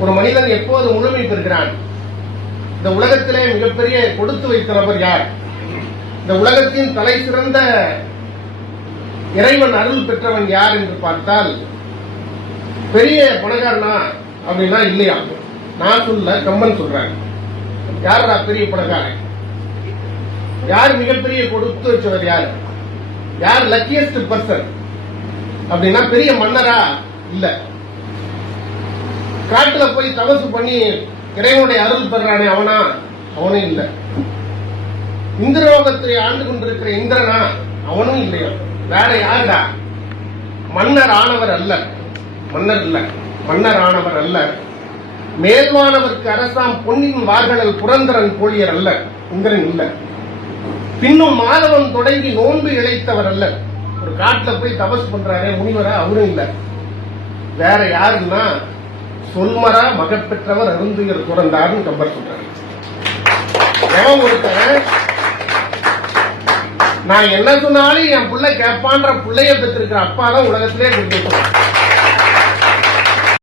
ஒரு மனிதன் எப்போது முழுமை பெறுகிறான்? இந்த உலகத்திலே மிகப்பெரிய கொடுத்து வைத்த நபர் யார்? இந்த உலகத்தின் தலை சிறந்த இறைவன் அருள் பெற்றவன் யார் என்று பார்த்தால் பெரிய பணக்காரனா அப்படின்னா இல்லையா? நான் சொல்ல, கம்மன் சொல்றாங்க. யாரா பெரிய பணக்காரன்? யார் மிகப்பெரிய கொடுத்து வச்சவர்? யார் யார் லக்கியஸ்ட் பர்சன் அப்படின்னா பெரிய மன்னரா? இல்ல. காட்டுல போய் தபசு பண்ணி இறைவனுடைய அருள் பெறானே அவனா? அவனும் இல்ல. இந்திரலோகத்தை ஆண்டு கொண்டிருக்கிற இந்திரனா? அவனும் இல்லையா? வேற யாருடா? மன்னர் ஆனவர் அல்ல. மன்னர் இல்ல. மன்னர் ஆனவர் அல்ல. மேல்வானவர்க்கு அரசாம் பொன்னின் வார்கடல் புரந்தரன் போலியர் அல்ல. இந்திரன் இல்ல. பின்னும் மாதவன் தொடங்கி நோன்பு இழைத்தவர் அல்ல. ஒரு காட்டுல போய் தபஸ் பண்றாரு முனிவரா? அவரும் இல்ல. வேற யாருன்னா சொல்மரா மகப்பெற்றவர் அருந்துயர் துறந்தார்னு கம்பர் சொல்றாரு. எவன் ஒருத்தன் நான் என்ன சொன்னாலும் என் பிள்ளை கேட்பான்ற பிள்ளைய பெற்றிருக்கிற அப்பா தான் உலகத்திலே கொடுத்து